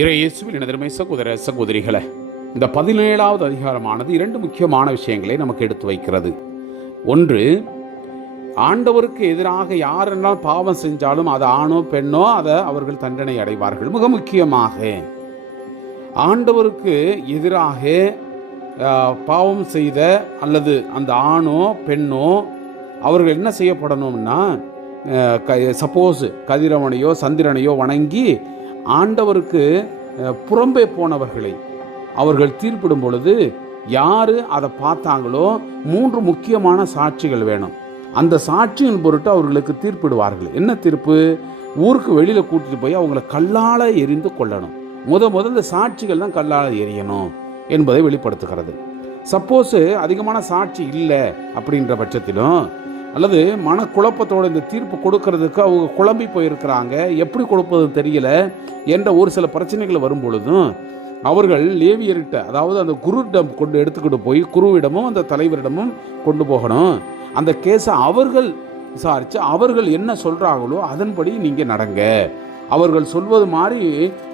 இறையேசுவில் எனதருமை சகோதர சகோதரிகளை இந்த பதினேழாவது அதிகாரமானது இரண்டு முக்கியமான விஷயங்களை நமக்கு எடுத்து வைக்கிறது. ஒன்று ஆண்டவருக்கு எதிராக யாரெல்லாம் பாவம் செஞ்சாலும் அது ஆணோ பெண்ணோ அதை அவர்கள் தண்டனை அடைவார்கள். மிக முக்கியமாக ஆண்டவருக்கு எதிராக பாவம் செய்த அல்லது அந்த ஆணோ பெண்ணோ அவர்கள் என்ன செய்யப்படணும்னா சப்போஸ் கதிரவனையோ சந்திரனையோ வணங்கி ஆண்டவருக்கு புறம்பே போனவர்களை அவர்கள் தீர்ப்பிடும் பொழுது யார் அதை பார்த்தாங்களோ மூன்று முக்கியமான சாட்சிகள் வேணும். அந்த சாட்சியின் பொருட்டு அவர்களுக்கு தீர்ப்பிடுவார்கள். என்ன தீர்ப்பு? ஊருக்கு வெளியில் கூட்டிட்டு போய் அவங்கள கல்லால் எரிந்து கொள்ளணும் முத முதல்ல இந்த சாட்சிகள் தான் கல்லால் எரியணும் என்பதை வெளிப்படுத்துகிறது. சப்போஸ் அதிகமான சாட்சி இல்லை அப்படின்ற பட்சத்திலும் அல்லது மனக்குழப்பத்தோட இந்த தீர்ப்பு கொடுக்கறதுக்கு அவங்க குழம்பி போயிருக்கிறாங்க. எப்படி கொடுப்பது தெரியல என்ற ஒரு சில பிரச்சனைகள் வரும் பொழுதும் அவர்கள் லேவியர்கிட்ட அதாவது அந்த குருடம் கொண்டு எடுத்துக்கிட்டு போய் குருவிடமும் அந்த தலைவரிடமும் கொண்டு போகணும். அந்த கேஸை அவர்கள் விசாரித்து அவர்கள் என்ன சொல்கிறாங்களோ அதன்படி நீங்கள் நடங்க. அவர்கள் சொல்வது மாதிரி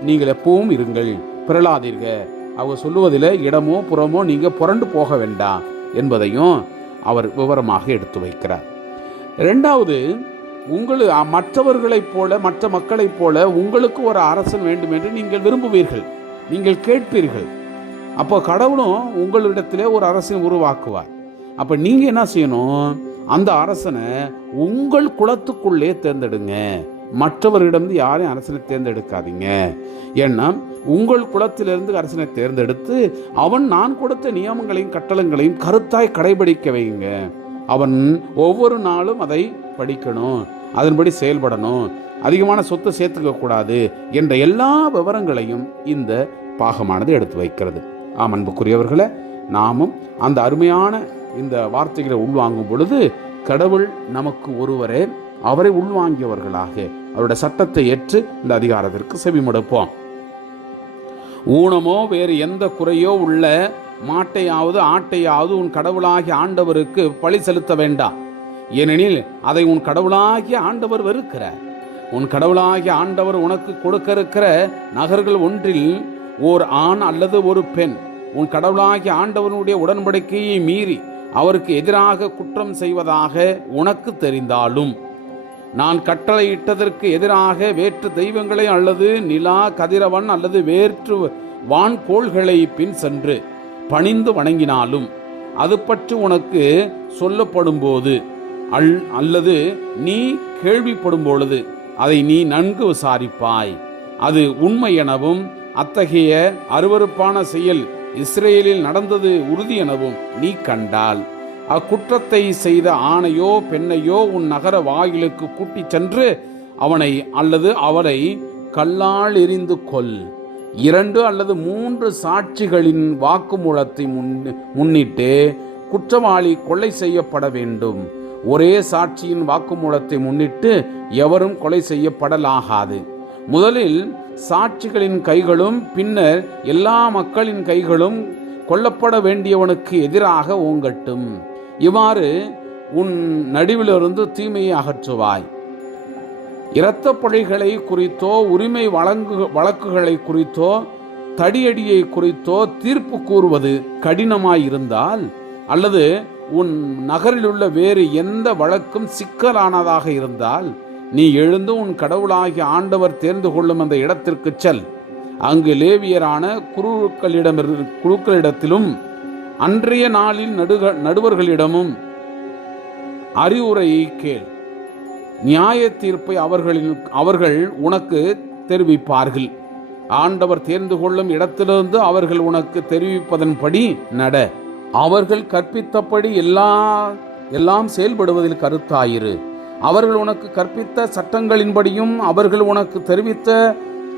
நீங்கள் எப்பவும் இருங்கள் பிறளாதீர்க அவங்க சொல்லுவதில் இடமோ புறமோ நீங்கள் புரண்டு போக வேண்டாம் என்பதையும் அவர் விவரமாக எடுத்து வைக்கிறார். ரெண்டாவது உங்களு மற்றவர்களைப் போல மற்ற மக்களைப் போல உங்களுக்கு ஒரு அரசன் வேண்டும் என்று நீங்கள் விரும்புவீர்கள். நீங்கள் கேட்பீர்கள். அப்போ கடவுளும் உங்களிடத்திலே ஒரு அரசனை உருவாக்குவார். அப்போ நீங்கள் என்ன செய்யணும்? அந்த அரசனை உங்கள் குலத்துக்குள்ளே தேர்ந்தெடுங்க. மற்றவர்களிடமிருந்து யாரையும் அரசனை தேர்ந்தெடுக்காதீங்க. ஏன்னா உங்கள் குலத்திலிருந்து அரசனை தேர்ந்தெடுத்து அவன் நான் கொடுத்த நியமங்களையும் கட்டளங்களையும் கருத்தாய் கடைபிடிக்க வைங்க. அவன் ஒவ்வொரு நாளும் அதை படிக்கணும் அதன்படி செயல்படணும் அதிகமான சொத்தை சேர்த்துக்க கூடாது என்ற எல்லா விவரங்களையும் இந்த பாகமானது எடுத்து வைக்கிறது. ஆம் அன்புக்குரியவர்களை நாமும் அந்த அருமையான இந்த வார்த்தைகளை உள்வாங்கும் பொழுது கடவுள் நமக்கு ஒருவரே அவரை உள்வாங்கியவர்களாக அவருடைய சட்டத்தை ஏற்று இந்த அதிகாரத்திற்கு செவிமடுப்போம். ஊனமோ வேறு எந்த குறையோ உள்ள மாட்டையாவது ஆட்டையாவது உன் கடவுளாகிய ஆண்டவருக்கு பழி செலுத்த வேண்டாம். ஏனெனில் அதை உன் கடவுளாகிய ஆண்டவர் வெறுக்கிறார். உன் கடவுளாகிய ஆண்டவர் உனக்கு கொடுக்க இருக்கிற நகர்கள் ஒன்றில் ஓர் ஆண் அல்லது ஒரு பெண். உன் கடவுளாகிய ஆண்டவனுடைய உடன்படிக்கையை மீறி அவருக்கு எதிராக குற்றம் செய்வதாக உனக்கு தெரிந்தாலும் நான் கட்டளையிட்டதற்கு எதிராக வேற்று தெய்வங்களை அல்லது நிலா கதிரவன் அல்லது வேற்று வான்கோள்களை பின் சென்று பணிந்து வணங்கினாலும் அது பற்றி உனக்கு சொல்லப்படும் போது அல் அல்லது நீ கேள்விப்படும் பொழுது அதை நீ நன்கு விசாரிப்பாய். அது உண்மை எனவும் அத்தகைய அருவருப்பான செயல் இஸ்ரேலில் நடந்தது உறுதி எனவும் நீ கண்டால். அக்குற்றத்தை செய்த ஆணையோ பெண்ணையோ உன் நகர வாயிலுக்கு கூட்டிச் சென்று அவனை அல்லது அவளை கல்லால் எறிந்து கொள் இரண்டு அல்லது மூன்று சாட்சிகளின் வாக்குமூலத்தை முன் முன்னிட்டு குற்றவாளி கொலை செய்யப்பட வேண்டும். ஒரே சாட்சியின் வாக்குமூலத்தை முன்னிட்டு எவரும் கொலை செய்யப்படலாகாது. முதலில் சாட்சிகளின் கைகளும் பின்னர் எல்லா மக்களின் கைகளும் கொல்லப்பட வேண்டியவனுக்கு எதிராக ஓங்கட்டும். இவ்வாறு உன் நடுவிலிருந்து தீமையை அகற்றுவாய். இரத்த பழிகளை குறித்தோ உரிமை வழங்கு வழக்குகளை குறித்தோ தடியடியை குறித்தோ தீர்ப்பு கூறுவது கடினமாயிருந்தால் அல்லது உன் நகரிலுள்ள வேறு எந்த வழக்கும் சிக்கலானதாக இருந்தால் நீ எழுந்து உன் கடவுளாகிய ஆண்டவர் தேர்ந்து கொள்ளும் அந்த இடத்திற்கு செல். அங்கு லேவியரான குருக்களிடம் குழுக்களிடத்திலும் அன்றைய நாளில் நடுக நடுவர்களிடமும் அறிவுரையை கேள். நியாய தீர்ப்பை அவர்களின் அவர்கள் உனக்கு தெரிவிப்பார்கள். ஆண்டவர் தேர்ந்து கொள்ளும் இடத்திலிருந்து அவர்கள் உனக்கு தெரிவிப்பதன்படி நட. அவர்கள் கற்பித்தபடி எல்லா எல்லாம் செயல்படுவதில் கருத்தாயிரு. அவர்கள் உனக்கு கற்பித்த சட்டங்களின்படியும் அவர்கள் உனக்கு தெரிவித்த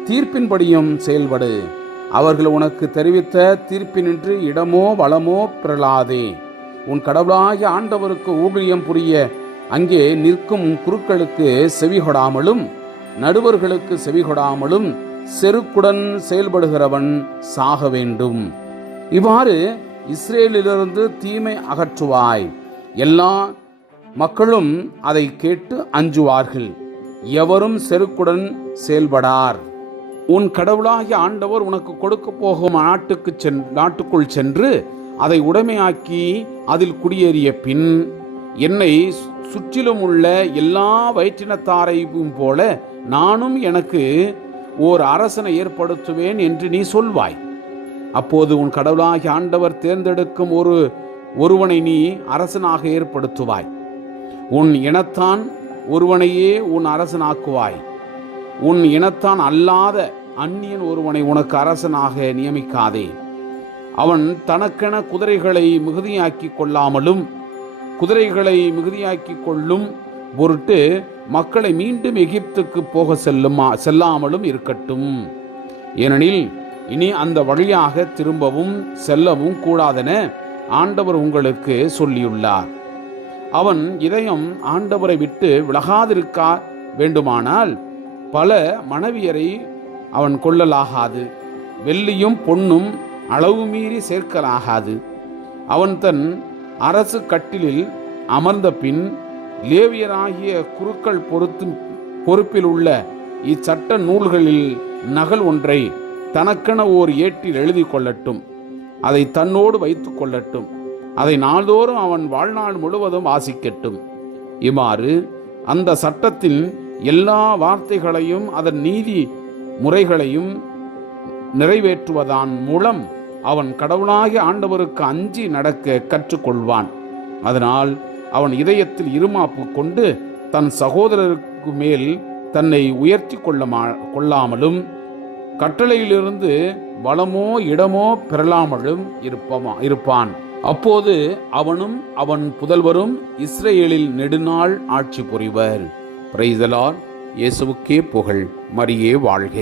தீர்ப்பின்படியும் செயல்படு. அவர்கள் உனக்கு தெரிவித்த தீர்ப்பினின்று இடமோ வளமோ பிறளாதே உன் கடவுளாகிய ஆண்டவருக்கு ஊழியம் புரிய அங்கே நிற்கும் குருக்களுக்கு செவிகொடாமலும் நடுவர்களுக்கு செவிகொடாமலும் செருக்குடன் செயல்படுகிறவன் சாக வேண்டும். இவ்வாறு இஸ்ரேலிலிருந்து தீமை அகற்றுவாய். எல்லா மக்களும் அதை கேட்டு அஞ்சுவார்கள். எவரும் செருக்குடன் செயல்படார். உன் கடவுளாகிய ஆண்டவர் உனக்கு கொடுக்க போகும் நாட்டுக்கு சென் நாட்டுக்குள் சென்று அதை உடைமையாக்கி அதில் குடியேறிய பின் என்னை சு- சுற்றிலும் உள்ள எல்லா வயிற்றினத்தாரையும் போல நானும் எனக்கு ஓர் அரசனை ஏற்படுத்துவேன் என்று நீ சொல்வாய். அப்போது உன் கடவுளாகி ஆண்டவர் தேர்ந்தெடுக்கும் ஒரு ஒருவனை நீ அரசனாக ஏற்படுத்துவாய். உன் இனத்தான் ஒருவனையே உன் அரசனாக்குவாய். உன் இனத்தான் அல்லாத அந்நியன் ஒருவனை உனக்கு அரசனாக நியமிக்காதே. அவன் தனக்கென குதிரைகளை மிகுதியாக்கி கொள்ளாமலும் குதிரைகளை மிகுதியாக்கி கொள்ளும் பொருட்டு மக்களை மீண்டும் எகிப்துக்கு போக செல்லுமா செல்லாமலும் இருக்கட்டும். ஏனெனில் இனி அந்த வழியாக திரும்பவும் செல்லவும் கூடாதென ஆண்டவர் உங்களுக்கு சொல்லியுள்ளார். அவன் இதயம் ஆண்டவரை விட்டு விலகாதிருக்க வேண்டுமானால் பல மனைவியரை அவன் கொள்ளலாகாது வெள்ளியும் பொன்னும் அளவு மீறி சேர்க்கலாகாது. அவன் தன் அரசு கட்டிலில் அமர்ந்த பின் லேவியராகிய குருக்கள் பொறுத்து பொறுப்பில் உள்ள இச்சட்ட நூல்களில் நகல் ஒன்றை தனக்கென ஓர் ஏட்டில் எழுதி கொள்ளட்டும். அதை தன்னோடு வைத்துக் கொள்ளட்டும். அதை நாள்தோறும் அவன் வாழ்நாள் முழுவதும் வாசிக்கட்டும். இவ்வாறு அந்த சட்டத்தின் எல்லா வார்த்தைகளையும் அதன் நீதி முறைகளையும் நிறைவேற்றுவதன் மூலம் அவன் கடவுளாகிய ஆண்டவருக்கு அஞ்சி நடக்க கற்றுக்கொள்வான். அதனால் அவன் இதயத்தில் இருமாப்பு கொண்டு தன் சகோதரருக்கு மேல் தன்னை உயர்த்தி கொள்ளமா கொள்ளாமலும் கட்டளையிலிருந்து வளமோ இடமோ பெறலாமலும் இருப்பமா இருப்பான். அப்போது அவனும் அவன் புதல்வரும் இஸ்ரேலில் நெடுநாள் ஆட்சி புரிவர். பிரைதலால் இயேசுவுக்கே புகழ். மரியே வாழ்க.